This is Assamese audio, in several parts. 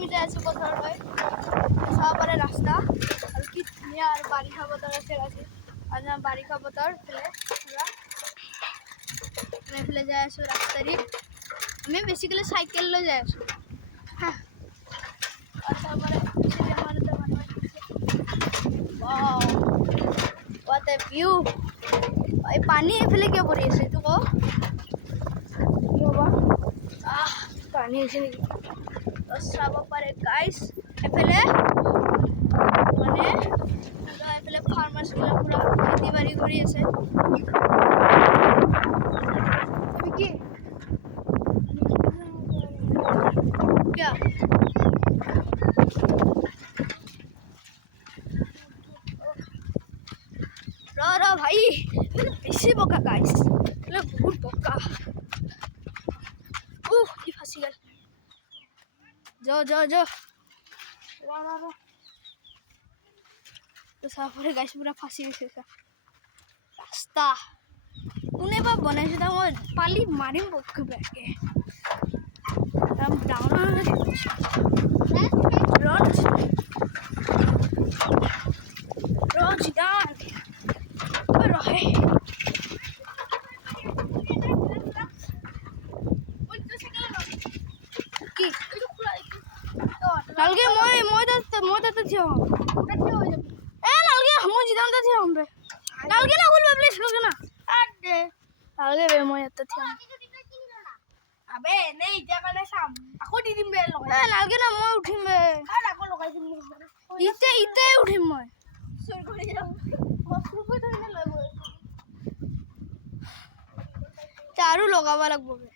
আমি যাই আছো পথাৰলৈ চাব পাৰে ৰাস্তা আৰু কি ধুনীয়া আৰু বাৰিষা বতৰ আছে আজি আৰু বাৰিষা বতৰ এইফালে পুৰা আমি এইফালে যাই আছো ৰাস্তাৰে আমি বেছিকেলি চাইকেল লৈ যাই আছো হা আৰু চাব পাৰে আমাৰ এটা মানুহ ৱাও what a view এই পানী এইফালে কিয় পৰি আছে এইটো কও কি হ'ব পানী আছে নেকি চাব পাৰে গাইস এফালে মানে পুৰা এফালে ফাৰ্মাৰ্স বিলাক পুৰা খেতি বাড়ি কৰি আছে তুমি কি क्या रा भाई बेसी बोका गाइस बहुत बोका ये फंसी गल जाओ जाओ जाओ रा तो साफरे गाइस पूरा फांसी गई रास्ता कोने बा बनाइছে তা মই পালি মাৰিম বককে বেকে I'm down on it. Run down. Where are you? Nalge moi da थियो. Nalge mo jidan da थियो हमरे. Nalge na बोल please लोग ना. अरे nalge बे moi da थियो. अबे नहीं जगले साम आखो दिदिम बे लगा ए नालगे ना মই উঠিম বে আর আকো লগাইছিম ইতে উঠিম মই সর করে যাও মস্কু কই ধরে লইব চারু লগাবা লাগবো বে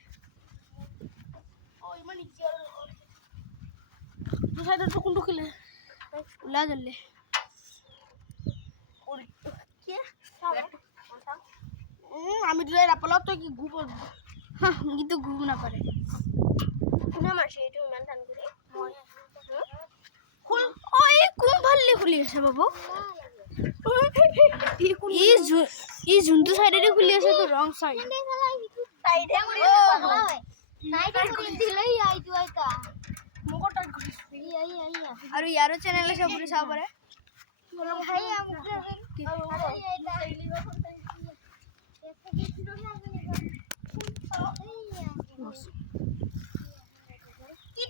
ওই মানে কি আর দু সাইডে তো কোনটো খেলে উলা জলে ওর কি আমি দিলে রাপলা তো কি গুব হ্যাঁ কিন্তু ঘুম না পারে কোনে মারছে এটা ইমান টান করে মই ফুল ওই কোন ভাললে খুলি আছে বাবু ই জুনটো সাইডে খুলি আছে তো রং সাইড সাইডে খুলি আছে পাগলা হয় নাইট খুলি দিলাই আইতো আইতা মগো টাইট করি আই আর ইয়ারো চ্যানেলে সব পুরি সাব পারে বলো ভাই আমাকে আরে এইটা কি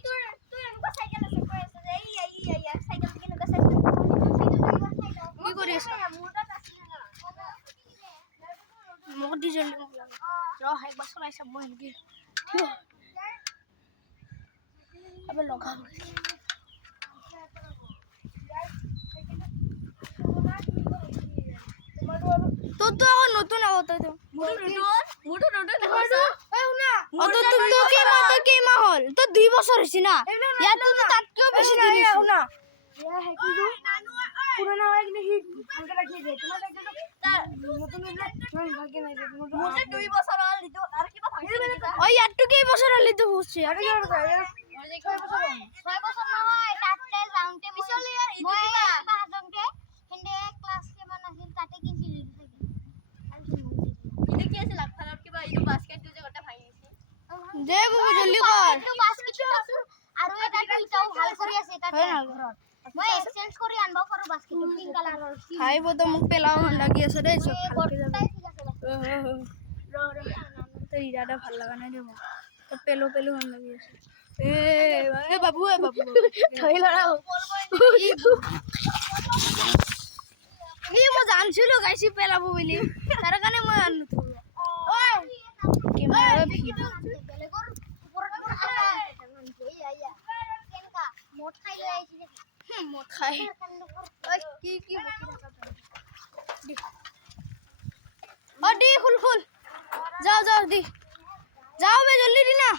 তুই আমাকে সাইকেল আছে কইছে যে এই সাইকেল কিনে কা সাইকেল কি করিস মোটা কাছে না মোটি জলদি মোক লাগে র হাই বাস লাই সব বল গে আবে লগা তো তো নতুন আওতা তো মোটো দেখাছো এই না অত তো কি মাহল তো 2 বছর হইছে না ইয়া তো তাতকেও বেশি দিন হইছে না ইয়া হে কি পুরানা হয় কি হিট ভালকে রাখি দে তোমার দেখো নতুন ভালকে নাই দে মোটে 2 বছর হল তো আর কি ভাঙছে ওই ইয়ারটু কি বছর হল তো হচ্ছে আর কি আর 6 বছর না হয় তাতে যাওতে পিছলি মই বাহাদমকে হিন্দে ক্লাস কে বানাছিল তাতে কিনছিল এটা কি আছে লাগফালত কিবা ইটো বাস্কেট যে গটা ভাঙিছে দে বাবু জলদি কর তো বাস্কেট আৰু এটা কিটাও ভাল কৰি আছে তাতে ঘৰত মই এক্সচেঞ্জ কৰি আনবা পাৰো বাস্কেট পিঙ্ক কালাৰৰ খাইব তো মোক পেলাও লাগি আছে দেই সব ভালকে যাবে তো ইৰাটা ভাল লাগা নাই দে মোক তো পেলো হন লাগি আছে এ বাবু থৈ লৰাও মই জানছিলো গাইছি পেলাবো বুলি তাৰ কাৰণে মই আনলো ওই কেমেৰা ভিডিও বেলেগৰ ওপৰত কেনকা মদ খাই লৈ আইছি মদ খাই ওই কি ও দি খুল যাও দি যাও বে জলদি দি না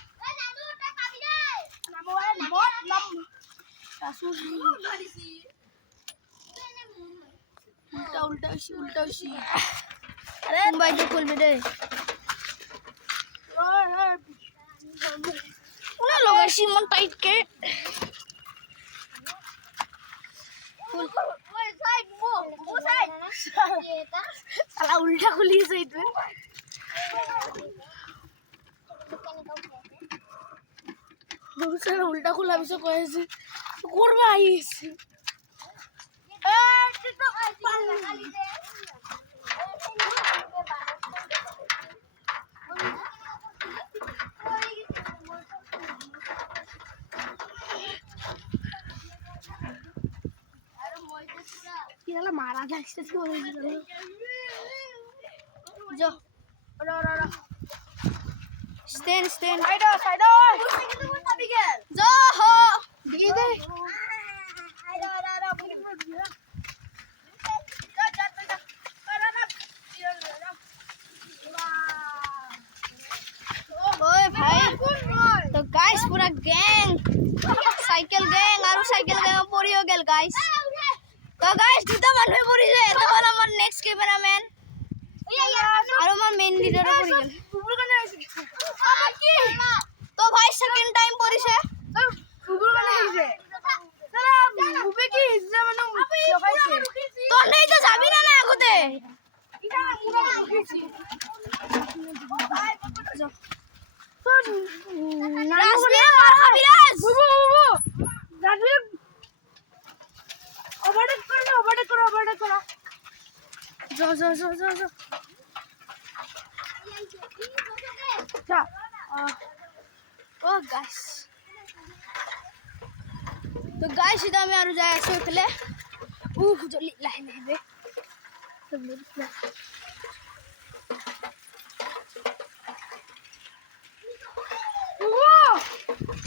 উল্টা আরে মোবাইল তো খুলবে দে ওনা লাগাইছি মন টাইট কে ফুল ওই সাইড মো সাইড সালা উল্টা খুলিছে এটা উল্টা খোলা পিছত কৈ আছে কৰবা আহিছে মারা যাচ্ছে Stand. Side. Jo ho. Dide. Oi bhai. तो guys पूरा गैंग साइकिल गैंग और साइकिल गैंग पूरी हो गया guys. तो guys দুটা মানুহ পৰি যায় এটা হ'ল আমাৰ নেক্সট ক্যামেৰাম্যান আৰু আমাৰ মেইন লিডাৰ পৰি গ'ল তো ভাই সেকেন্ড টাইম পৰিছে কুকুৰ কানে আহিছে সালা মুবে কি হিজা মানে লগাইছে তো নেই তো যাবি না আগতে ইটা পুরো লগাইছে রাজবীর মার খাবি রাজ বুবু রাজবীর ওভারটেক করো যা ও গাইস তো গাইস এটা আমি আর যাই আসো খেলে জলদি লাহে বে তো মেরে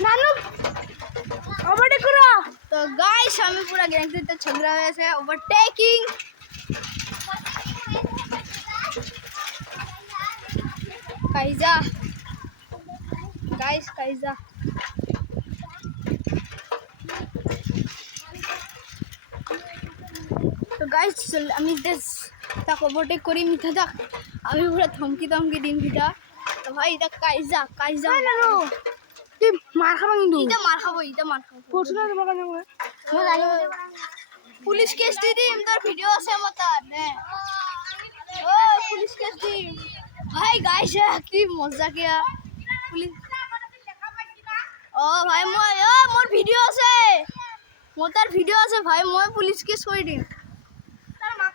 নানু ওভারটেক করো তো গাইস আমি পুরা গ্যাং তে ঝগড়া হয়েছে ওভারটেকিং কাইজা গাইস কাইজা তো গাইস আমি দেশ তাক ওভারটেক করি মিঠা থাক আমি পুরা থমকি দিন ভিটা তো ভাই এটা কাইজা নানু তুই মার খাবা কিন্তু এটা মার খাবো পড়ছনা তোমার কানে মই জানি পুলিশ কেস দিম তোর ভিডিও আছে আমার তার নে ও পুলিশ কেস দিম ভাই গাইস কি মজা কিয়া পুলিশ ও ভাই মই মোর ভিডিও আছে মোর তার ভিডিও আছে ভাই মই পুলিশ কেস কই দিম তার মাক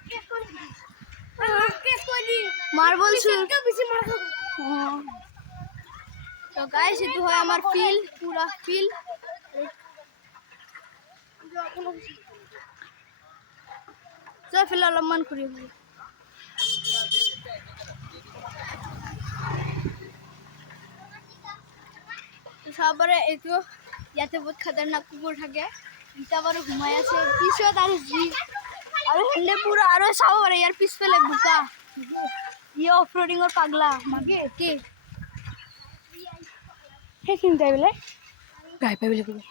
কেস কই দি মার বলছু কে বেশি মার খাবো তো গাইস এটা হয় আমার ফিল পুরা ফিল তো ফিলহাল মান করি সবরে এইটো ইয়াতে বহুত খতরনাক কুকুর থাকে ইটা বারে ঘুমাই আছে পিছত আর হন্ডে পুরা আর চাব পারে ইয়ার পিছফালে বুকা ই অফৰোডিংৰ পাগলা মাগে কি সেইখিনি তাই বোলে গাই পাই বোলে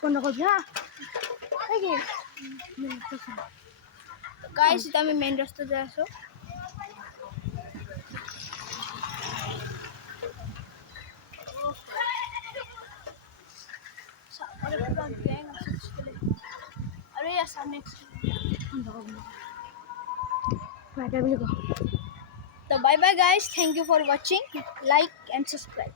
কোন কবি হা কি গাইস এটা আমি মেইন রাস্তা যাই আছো अरे यार सामने तो bye bye guys, thank you for watching, like and subscribe.